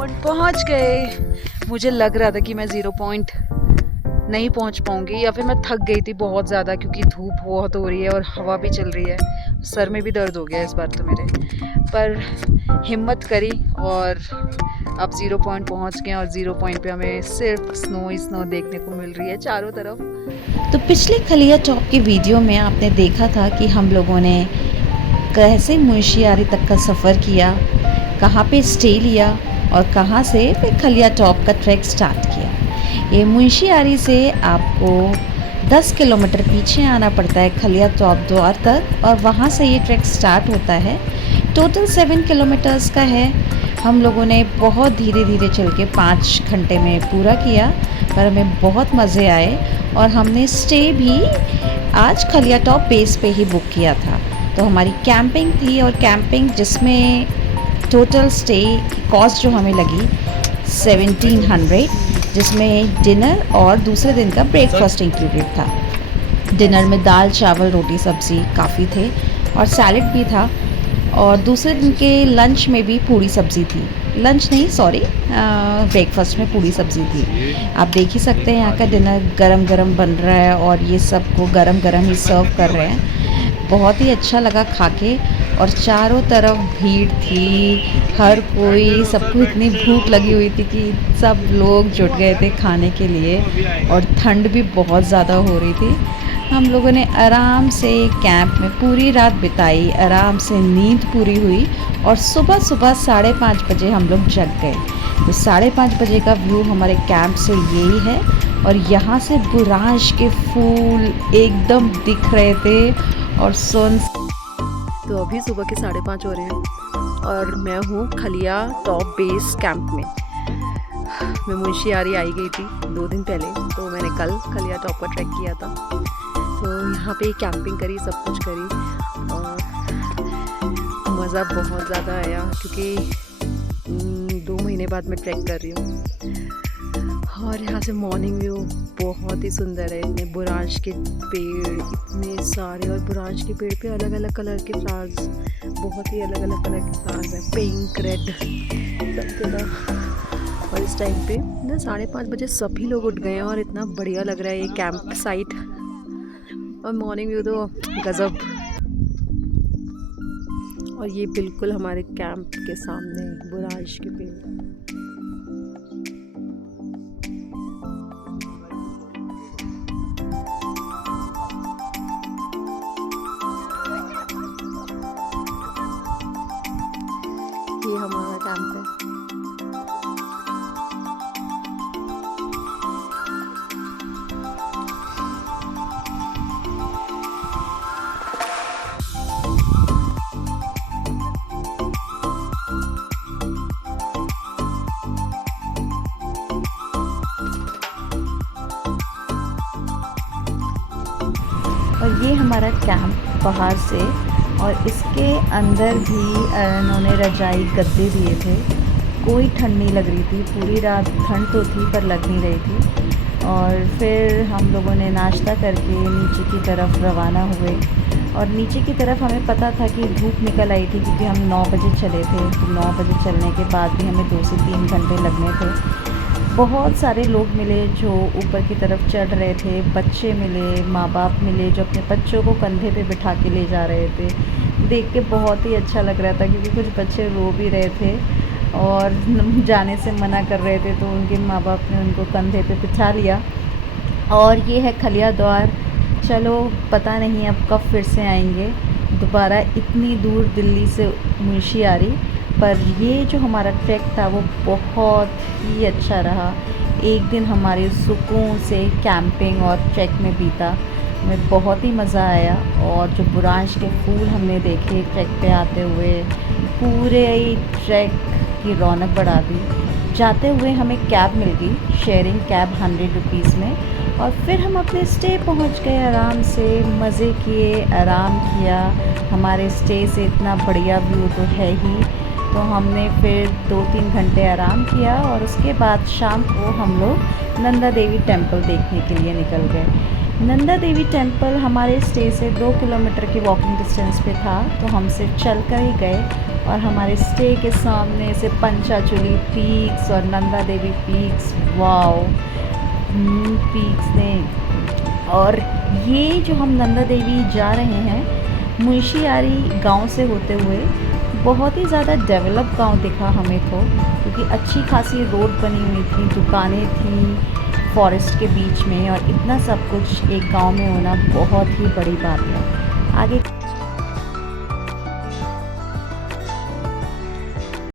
Point पहुंच गए। मुझे लग रहा था कि मैं 0 पॉइंट नहीं पहुंच पाऊंगी या फिर मैं थक गई थी बहुत ज़्यादा, क्योंकि धूप बहुत हो रही है और हवा भी चल रही है। सर में भी दर्द हो गया इस बार तो मेरे, पर हिम्मत करी और अब 0 पॉइंट पहुंच गए। और 0 पॉइंट पे हमें सिर्फ स्नो ही स्नो देखने को मिल रही है चारों तरफ। तो पिछले खलिया टॉप की वीडियो में आपने देखा था कि हम लोगों ने कैसे मुंशियारी तक का सफ़र किया, कहाँ पे स्टे लिया और कहाँ से फिर खलिया टॉप का ट्रैक स्टार्ट किया। ये मुंशियारी से आपको 10 किलोमीटर पीछे आना पड़ता है खलिया टॉप द्वार तक, और वहाँ से ये ट्रैक स्टार्ट होता है। टोटल 7 किलोमीटर्स का है। हम लोगों ने बहुत धीरे धीरे चल के 5 घंटे में पूरा किया, पर हमें बहुत मज़े आए। और हमने स्टे भी आज खलिया टॉप बेस पे ही बुक किया था। तो हमारी कैंपिंग थी, और कैंपिंग जिसमें टोटल स्टे की कॉस्ट जो हमें लगी 1700, जिसमें डिनर और दूसरे दिन का ब्रेकफास्ट इंक्लूडेड था। डिनर में दाल चावल रोटी सब्ज़ी काफ़ी थे और सैलड भी था, और दूसरे दिन के लंच में भी पूरी सब्ज़ी थी। लंच नहीं, सॉरी, ब्रेकफास्ट में पूरी सब्ज़ी थी। आप देख ही सकते हैं यहाँ का डिनर गरम गरम बन रहा है और ये सबको गरम गरम ही सर्व कर रहे हैं। बहुत ही अच्छा लगा खा के, और चारों तरफ भीड़ थी, हर कोई, सबको इतनी भूख लगी हुई थी कि सब लोग जुट गए थे खाने के लिए, और ठंड भी बहुत ज़्यादा हो रही थी। हम लोगों ने आराम से कैंप में पूरी रात बिताई, आराम से नींद पूरी हुई, और सुबह सुबह 5:30 बजे हम लोग जग गए। तो 5:30 बजे का व्यू हमारे कैंप से यही है, और यहाँ से बुरांश के फूल एकदम दिख रहे थे और तो अभी सुबह के 5:30 हो रहे हैं और मैं हूँ खलिया टॉप बेस कैंप में। मैं मुंशियारी आई गई थी 2 दिन पहले, तो मैंने कल खलिया टॉप का ट्रैक किया था। तो यहाँ पे कैंपिंग करी, सब कुछ करी, और मज़ा बहुत ज़्यादा आया, क्योंकि 2 महीने बाद मैं ट्रैक कर रही हूँ। और यहाँ से मॉर्निंग व्यू बहुत ही सुंदर है। इतने बुरांश के पेड़ इतने सारे, और बुरांश के पेड़ पे अलग अलग कलर के फ्लावर्स, बहुत ही अलग अलग कलर के फ्लावर्स हैं, पिंक, रेड, सब तरह। और इस टाइम पे ना 5:30 बजे सभी लोग उठ गए हैं और इतना बढ़िया लग रहा है ये कैंप साइट। और मॉर्निंग व्यू तो गजब। और ये बिल्कुल हमारे कैंप के सामने बुरांश के पेड़। ये हमारा कैंप है। और ये हमारा कैंप बाहर से, और इसके अंदर भी उन्होंने रजाई गद्दे दिए थे। कोई ठंड नहीं लग रही थी, पूरी रात ठंड तो थी पर लग नहीं रही थी। और फिर हम लोगों ने नाश्ता करके नीचे की तरफ रवाना हुए, और नीचे की तरफ हमें पता था कि धूप निकल आई थी, क्योंकि हम 9 बजे चले थे। तो 9 बजे चलने के बाद भी हमें 2 से 3 घंटे लगने थे। बहुत सारे लोग मिले जो ऊपर की तरफ चढ़ रहे थे, बच्चे मिले, माँ बाप मिले जो अपने बच्चों को कंधे पे बिठा के ले जा रहे थे। देख के बहुत ही अच्छा लग रहा था, क्योंकि कुछ बच्चे रो भी रहे थे और जाने से मना कर रहे थे, तो उनके माँ बाप ने उनको कंधे पे बिठा लिया। और ये है खलिया द्वार। चलो पता नहीं अब कब फिर से आएंगे दोबारा इतनी दूर दिल्ली से मुंशियारी। पर ये जो हमारा ट्रैक था वो बहुत ही अच्छा रहा। एक दिन हमारे सुकून से कैंपिंग और ट्रैक में बीता, हमें बहुत ही मज़ा आया। और जो बुरांश के फूल हमने देखे ट्रैक पे आते हुए, पूरे ट्रैक की रौनक बढ़ा दी। जाते हुए हमें कैब मिल गई, शेयरिंग कैब 100 रुपीज़ में, और फिर हम अपने स्टे पहुंच गए। आराम से मज़े किए, आराम किया। हमारे स्टे से इतना बढ़िया व्यू तो है ही, तो हमने फिर 2-3 घंटे आराम किया, और उसके बाद शाम को हम लोग नंदा देवी टेम्पल देखने के लिए निकल गए। नंदा देवी टेम्पल हमारे स्टे से 2 किलोमीटर की वॉकिंग डिस्टेंस पे था, तो हम सिर्फ चल कर ही गए और हमारे स्टे के सामने से पंचाचूली पीक्स और Nanda Devi peaks, wow peaks ने। और ये जो हम नंदा देवी जा रहे हैं मुंशियारी गांव से होते हुए, बहुत ही ज़्यादा डेवलप गांव दिखा हमें तो, क्योंकि अच्छी खासी रोड बनी हुई थी, दुकानें थी फॉरेस्ट के बीच में, और इतना सब कुछ एक गांव में होना बहुत ही बड़ी बात है। आगे